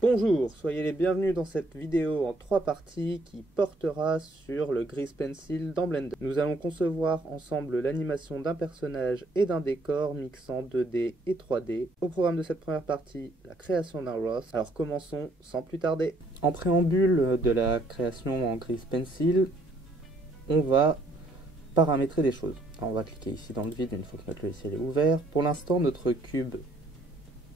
Bonjour, soyez les bienvenus dans cette vidéo en 3 parties qui portera sur le Grease Pencil dans Blender. Nous allons concevoir ensemble l'animation d'un personnage et d'un décor mixant 2D et 3D. Au programme de cette première partie, la création d'un Roth. Alors commençons sans plus tarder. En préambule de la création en Grease Pencil, on va paramétrer des choses. Alors on va cliquer ici dans le vide une fois que notre logiciel est ouvert. Pour l'instant, notre cube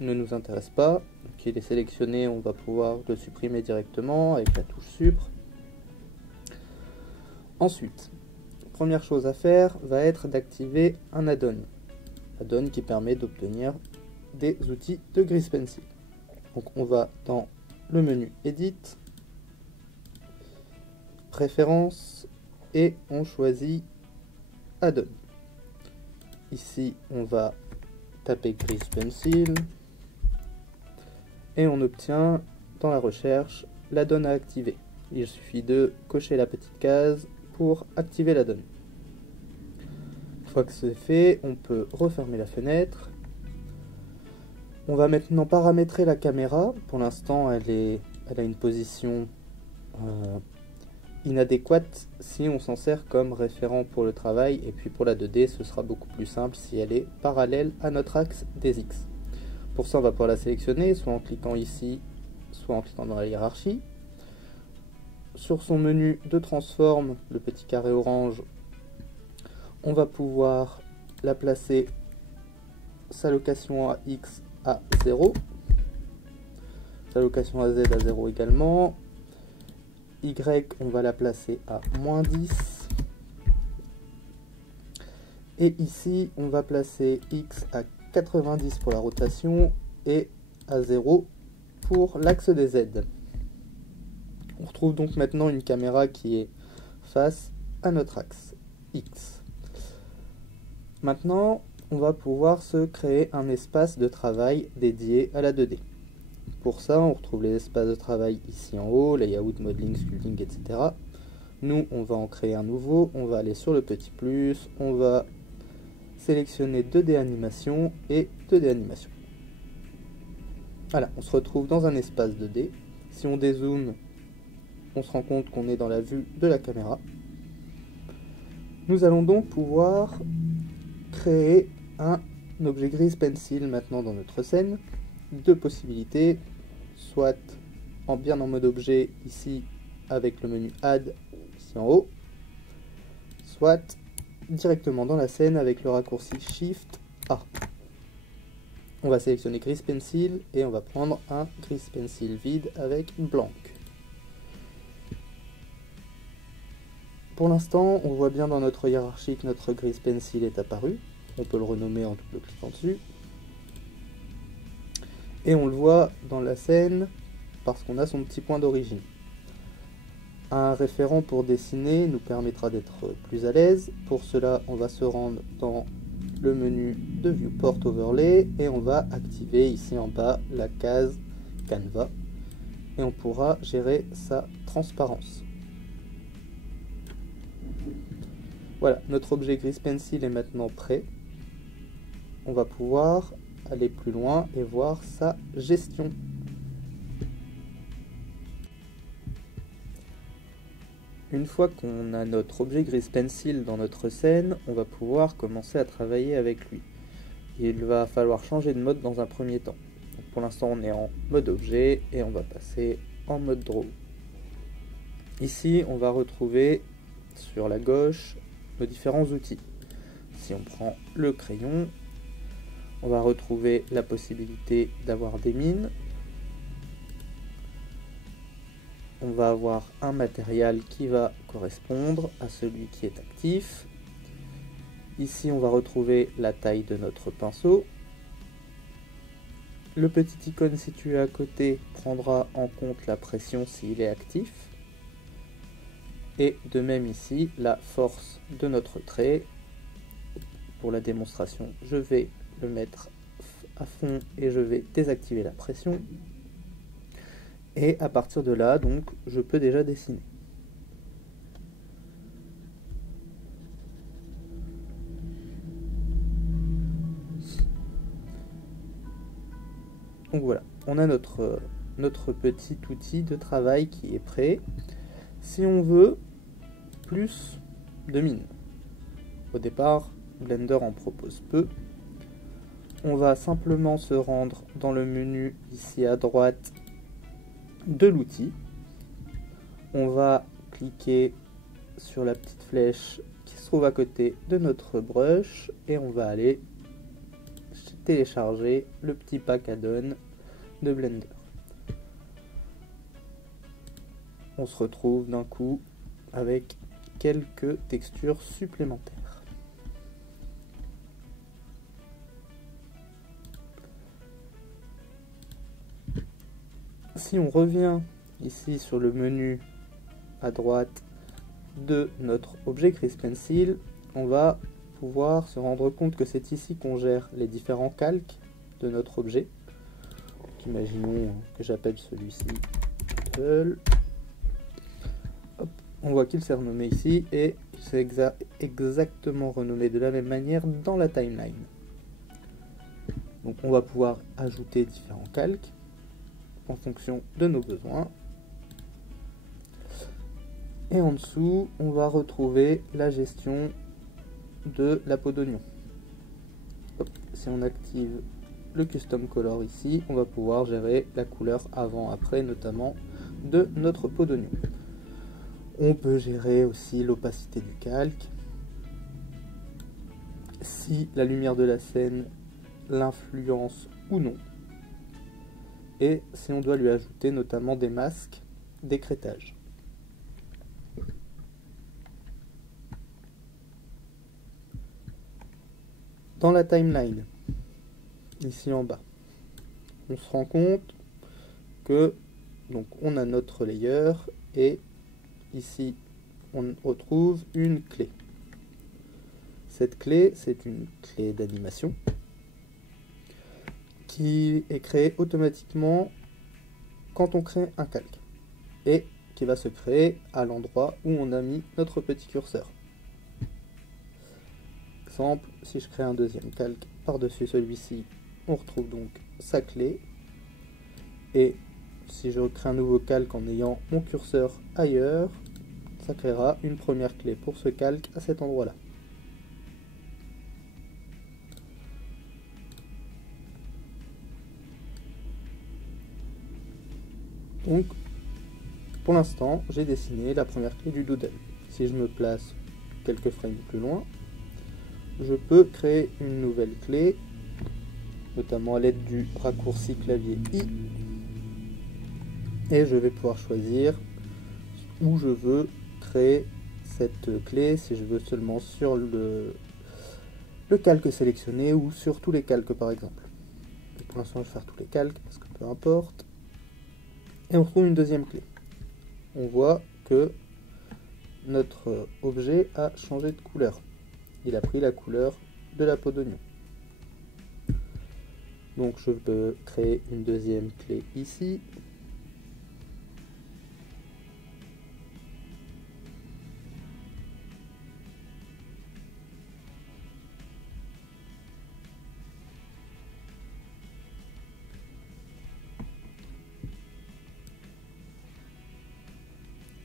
ne nous intéresse pas, donc il est sélectionné, on va pouvoir le supprimer directement avec la touche Supr. Ensuite, première chose à faire va être d'activer un add-on qui permet d'obtenir des outils de Grease Pencil. Donc on va dans le menu Edit, Préférences, et on choisit Add-on. Ici on va taper Grease Pencil, et on obtient dans la recherche l'add-on à activer. Il suffit de cocher la petite case pour activer l'add-on. Une fois que c'est fait, on peut refermer la fenêtre. On va maintenant paramétrer la caméra. Pour l'instant, elle a une position inadéquate si on s'en sert comme référent pour le travail, et puis pour la 2D, ce sera beaucoup plus simple si elle est parallèle à notre axe des X. Pour ça, on va pouvoir la sélectionner, soit en cliquant ici, soit en cliquant dans la hiérarchie. Sur son menu de transform, le petit carré orange, on va pouvoir la placer, sa location à X à 0, sa location à Z à 0 également. Y, on va la placer à -10. Et ici, on va placer X à 90 pour la rotation et à 0 pour l'axe des Z. On retrouve donc maintenant une caméra qui est face à notre axe X. Maintenant, on va pouvoir se créer un espace de travail dédié à la 2D. Pour ça, on retrouve les espaces de travail ici en haut, layout, modeling, sculpting, etc. Nous, on va en créer un nouveau, on va aller sur le petit plus, on va sélectionner 2D animation et 2D animation. Voilà, on se retrouve dans un espace 2D. Si on dézoome, on se rend compte qu'on est dans la vue de la caméra. Nous allons donc pouvoir créer un objet Grease Pencil maintenant dans notre scène. Deux possibilités, soit bien en mode objet ici avec le menu Add ici en haut, soit directement dans la scène avec le raccourci Shift A. On va sélectionner Grease Pencil et on va prendre un Grease Pencil vide avec blanc. Pour l'instant, on voit bien dans notre hiérarchie que notre Grease Pencil est apparu. On peut le renommer en double cliquant dessus. Et on le voit dans la scène parce qu'on a son petit point d'origine. Un référent pour dessiner nous permettra d'être plus à l'aise. Pour cela, on va se rendre dans le menu de Viewport Overlay et on va activer ici en bas la case Canva et on pourra gérer sa transparence. Voilà, notre objet Grease Pencil est maintenant prêt. On va pouvoir aller plus loin et voir sa gestion. Une fois qu'on a notre objet Grease Pencil dans notre scène, on va pouvoir commencer à travailler avec lui. Il va falloir changer de mode dans un premier temps. Donc pour l'instant, on est en mode objet et on va passer en mode draw. Ici, on va retrouver sur la gauche nos différents outils. Si on prend le crayon, on va retrouver la possibilité d'avoir des mines. On va avoir un matériel qui va correspondre à celui qui est actif. Ici, on va retrouver la taille de notre pinceau. Le petit icône situé à côté prendra en compte la pression s'il est actif. Et de même ici, la force de notre trait. Pour la démonstration, je vais le mettre à fond et je vais désactiver la pression. Et à partir de là, donc, je peux déjà dessiner. Donc voilà, on a notre notre petit outil de travail qui est prêt. Si on veut plus de mine, au départ Blender en propose peu. On va simplement se rendre dans le menu ici à droite de l'outil. On va cliquer sur la petite flèche qui se trouve à côté de notre brush et on va aller télécharger le petit pack add-on de Blender. On se retrouve d'un coup avec quelques textures supplémentaires. Si on revient ici sur le menu à droite de notre objet GreasePencil, on va pouvoir se rendre compte que c'est ici qu'on gère les différents calques de notre objet. Imaginons que j'appelle celui-ci Apple. On voit qu'il s'est renommé ici et il s'est exactement renommé de la même manière dans la timeline. Donc on va pouvoir ajouter différents calques en fonction de nos besoins. Et en dessous, on va retrouver la gestion de la peau d'oignon. Si on active le custom color ici, on va pouvoir gérer la couleur avant-après, notamment de notre peau d'oignon. On peut gérer aussi l'opacité du calque, si la lumière de la scène l'influence ou non, et si on doit lui ajouter notamment des masques d'écrêtage. Dans la timeline, ici en bas, on se rend compte que donc on a notre layer et ici on retrouve une clé. Cette clé, c'est une clé d'animation qui est créée automatiquement quand on crée un calque et qui va se créer à l'endroit où on a mis notre petit curseur. Exemple, si je crée un deuxième calque par-dessus celui-ci, on retrouve donc sa clé. Et si je crée un nouveau calque en ayant mon curseur ailleurs, ça créera une première clé pour ce calque à cet endroit-là. Donc, pour l'instant, j'ai dessiné la première clé du doodle. Si je me place quelques frames plus loin, je peux créer une nouvelle clé, notamment à l'aide du raccourci clavier I, et je vais pouvoir choisir où je veux créer cette clé, si je veux seulement sur le calque sélectionné ou sur tous les calques par exemple. Et pour l'instant je vais faire tous les calques parce que peu importe. Et on retrouve une deuxième clé. On voit que notre objet a changé de couleur. Il a pris la couleur de la peau d'oignon. Donc je peux créer une deuxième clé ici.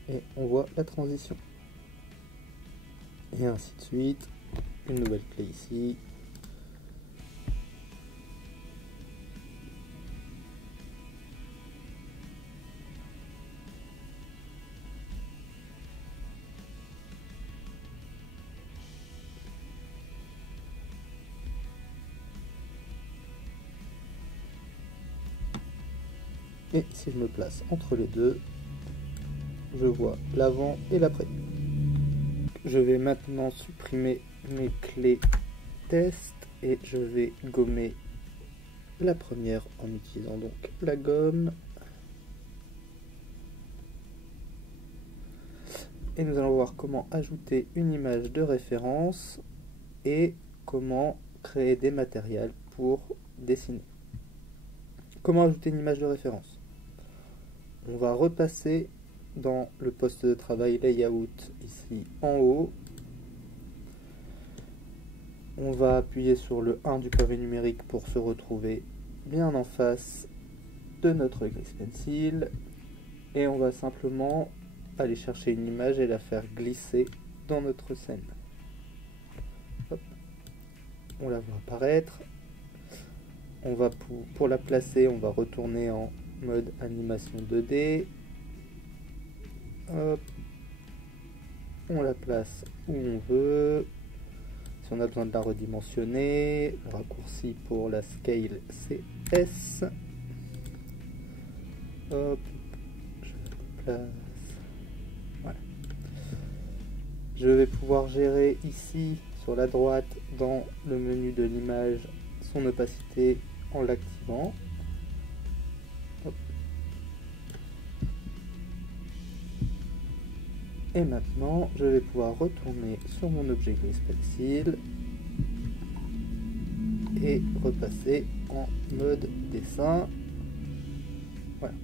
Et on voit la transition. Et ainsi de suite. Une nouvelle clé ici. Et si je me place entre les deux, je vois l'avant et l'après. Je vais maintenant supprimer mes clés test et je vais gommer la première en utilisant donc la gomme. Et nous allons voir comment ajouter une image de référence et comment créer des matériels pour dessiner. Comment ajouter une image de référence? On va repasser dans le poste de travail Layout ici en haut. On va appuyer sur le 1 du pavé numérique pour se retrouver bien en face de notre Grease Pencil et on va simplement aller chercher une image et la faire glisser dans notre scène. Hop. On la voit apparaître. On va pour la placer, on va retourner en mode animation 2D. Hop. On la place où on veut. Si on a besoin de la redimensionner, le raccourci pour la scale c'est S. Hop, je la place. Voilà. Je vais pouvoir gérer ici sur la droite dans le menu de l'image son opacité en l'activant. Et maintenant, je vais pouvoir retourner sur mon objet Grease Pencil et repasser en mode dessin. Voilà.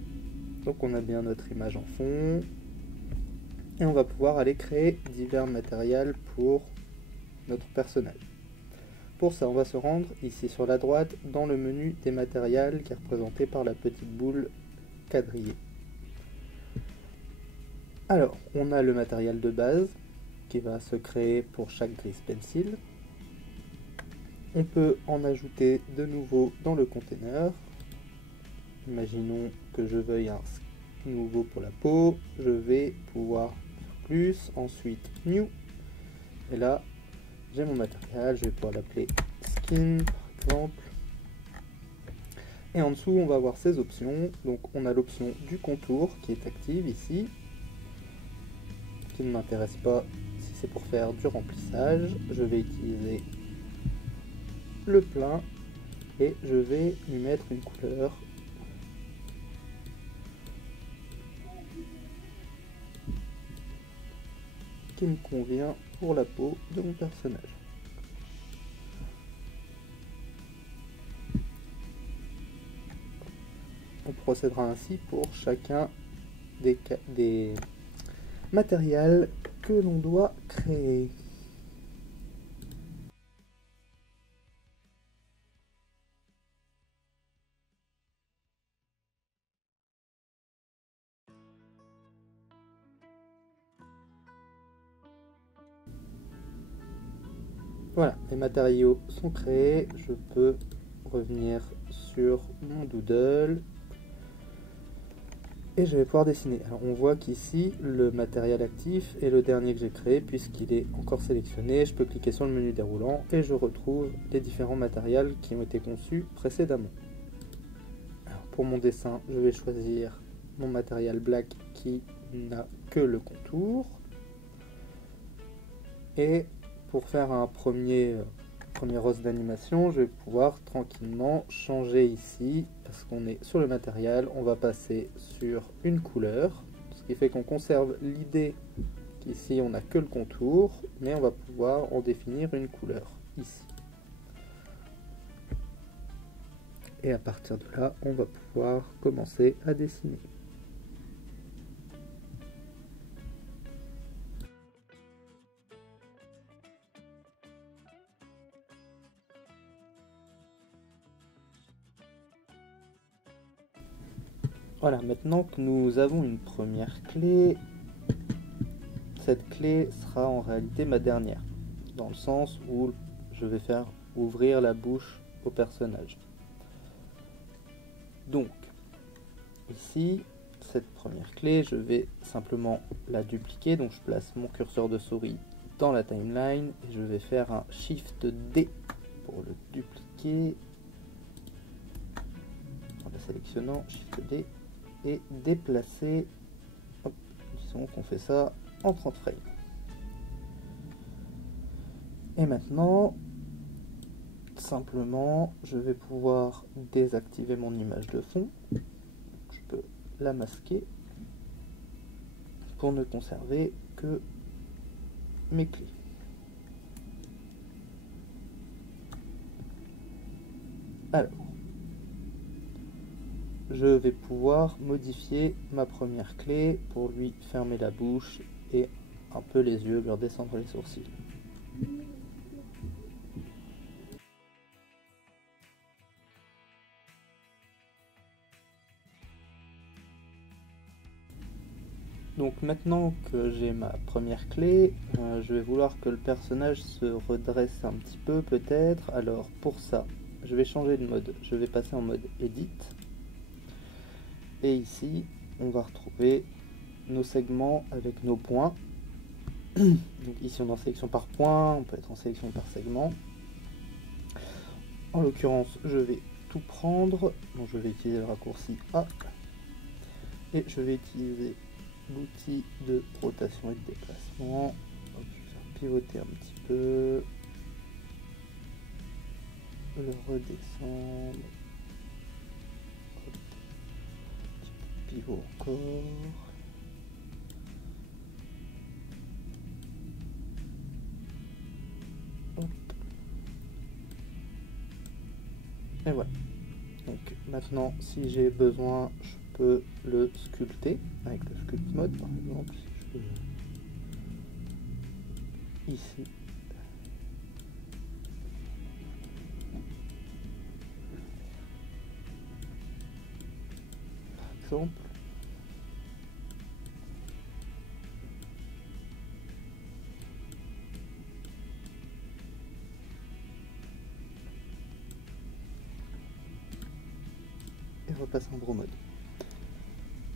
Donc on a bien notre image en fond. Et on va pouvoir aller créer divers matériels pour notre personnage. Pour ça, on va se rendre ici sur la droite dans le menu des matériels qui est représenté par la petite boule quadrillée. Alors, on a le matériel de base qui va se créer pour chaque Grease Pencil. On peut en ajouter de nouveau dans le container. Imaginons que je veuille un nouveau pour la peau. Je vais pouvoir faire plus, ensuite New. Et là, j'ai mon matériel, je vais pouvoir l'appeler Skin par exemple. Et en dessous, on va avoir ces options. Donc, on a l'option du contour qui est active ici, qui ne m'intéresse pas si c'est pour faire du remplissage. Je vais utiliser le plein et je vais lui mettre une couleur qui me convient pour la peau de mon personnage. On procédera ainsi pour chacun des matériel que l'on doit créer. Voilà, les matériaux sont créés, je peux revenir sur mon doodle et je vais pouvoir dessiner. Alors on voit qu'ici le matériel actif est le dernier que j'ai créé puisqu'il est encore sélectionné. Je peux cliquer sur le menu déroulant et je retrouve les différents matériels qui ont été conçus précédemment. Alors pour mon dessin, je vais choisir mon matériel black qui n'a que le contour. Et pour faire un premier rose d'animation, je vais pouvoir tranquillement changer ici, parce qu'on est sur le matériel, on va passer sur une couleur, ce qui fait qu'on conserve l'idée qu'ici on n'a que le contour, mais on va pouvoir en définir une couleur ici. Et à partir de là, on va pouvoir commencer à dessiner. Voilà, maintenant que nous avons une première clé, cette clé sera en réalité ma dernière, dans le sens où je vais faire ouvrir la bouche au personnage. Donc, ici, cette première clé, je vais simplement la dupliquer, donc je place mon curseur de souris dans la timeline, et je vais faire un Shift D pour le dupliquer, en la sélectionnant, Shift D, et déplacer, hop, disons qu'on fait ça en 30 frames. Et maintenant, simplement, je vais pouvoir désactiver mon image de fond. Je peux la masquer pour ne conserver que mes clés. Alors, je vais pouvoir modifier ma première clé pour lui fermer la bouche et un peu les yeux, lui redescendre les sourcils. Donc maintenant que j'ai ma première clé, je vais vouloir que le personnage se redresse un petit peu peut-être. Alors pour ça, je vais changer de mode. Je vais passer en mode Edit. Et ici, on va retrouver nos segments avec nos points. Donc ici on est en sélection par point, on peut être en sélection par segment. En l'occurrence, je vais tout prendre. Donc je vais utiliser le raccourci A. Et je vais utiliser l'outil de rotation et de déplacement. Je vais faire pivoter un petit peu. Le redescendre. Hop. Pivot encore. Hop. Et voilà. Donc maintenant, si j'ai besoin, je peux le sculpter avec le sculpt mode par exemple. Si je veux ici. Par exemple. Et repasse en gros mode.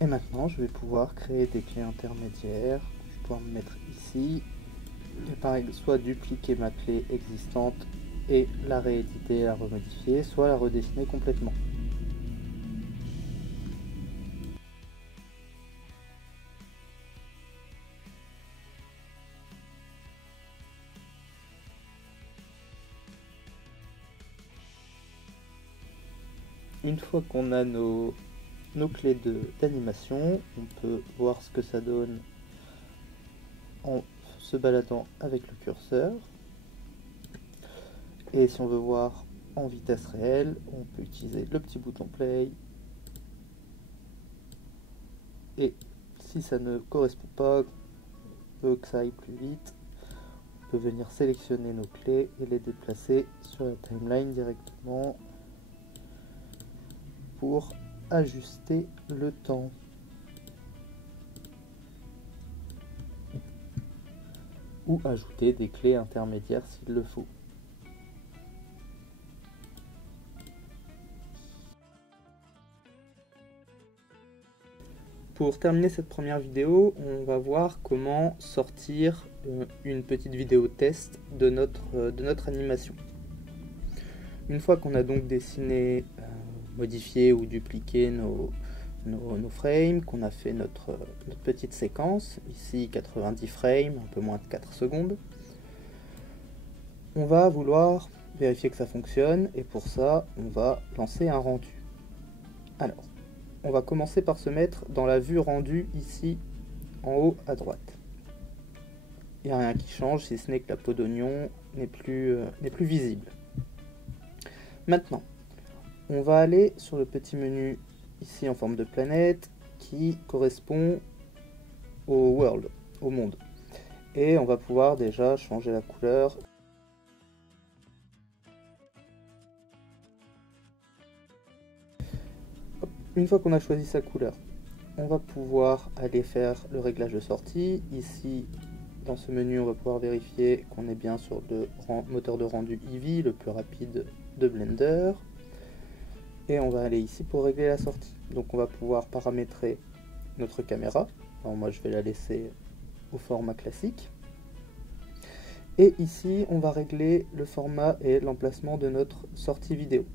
Et maintenant, je vais pouvoir créer des clés intermédiaires. Je vais pouvoir me mettre ici. Et pareil, soit dupliquer ma clé existante et la rééditer, la remodifier, soit la redessiner complètement. Une fois qu'on a nos clés d'animation, on peut voir ce que ça donne en se baladant avec le curseur. Et si on veut voir en vitesse réelle, on peut utiliser le petit bouton play. Et si ça ne correspond pas, on veut que ça aille plus vite, on peut venir sélectionner nos clés et les déplacer sur la timeline directement pour ajuster le temps. Ou ajouter des clés intermédiaires s'il le faut. Pour terminer cette première vidéo, on va voir comment sortir une petite vidéo test de notre animation. Une fois qu'on a donc dessiné, modifié ou dupliqué nos frames, qu'on a fait notre petite séquence, ici 90 frames, un peu moins de 4 secondes, on va vouloir vérifier que ça fonctionne et pour ça on va lancer un rendu. Alors, on va commencer par se mettre dans la vue rendue ici en haut à droite. Il n'y a rien qui change si ce n'est que la peau d'oignon n'est plus visible. Maintenant, on va aller sur le petit menu ici en forme de planète qui correspond au world, au monde. Et on va pouvoir déjà changer la couleur. Une fois qu'on a choisi sa couleur, on va pouvoir aller faire le réglage de sortie. Ici, dans ce menu, on va pouvoir vérifier qu'on est bien sur le moteur de rendu Eevee, le plus rapide de Blender. Et on va aller ici pour régler la sortie. Donc on va pouvoir paramétrer notre caméra. Alors moi je vais la laisser au format classique. Et ici on va régler le format et l'emplacement de notre sortie vidéo.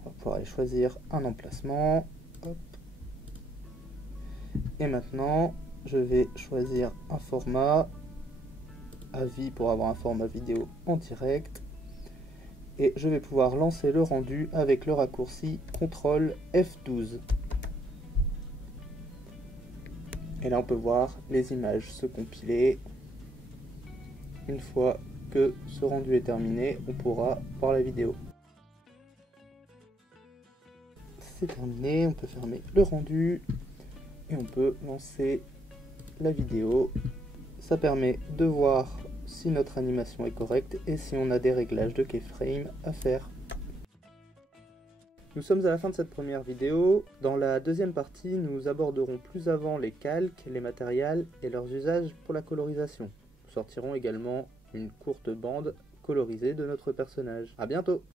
On va pouvoir aller choisir un emplacement. Hop. Et maintenant je vais choisir un format à vie pour avoir un format vidéo en direct. Et je vais pouvoir lancer le rendu avec le raccourci CTRL F12. Et là on peut voir les images se compiler. Une fois que ce rendu est terminé, on pourra voir la vidéo. C'est terminé, on peut fermer le rendu et on peut lancer la vidéo. Ça permet de voir si notre animation est correcte et si on a des réglages de keyframe à faire. Nous sommes à la fin de cette première vidéo. Dans la deuxième partie, nous aborderons plus avant les calques, les matériels et leurs usages pour la colorisation. Nous sortirons également une courte bande colorisée de notre personnage. A bientôt!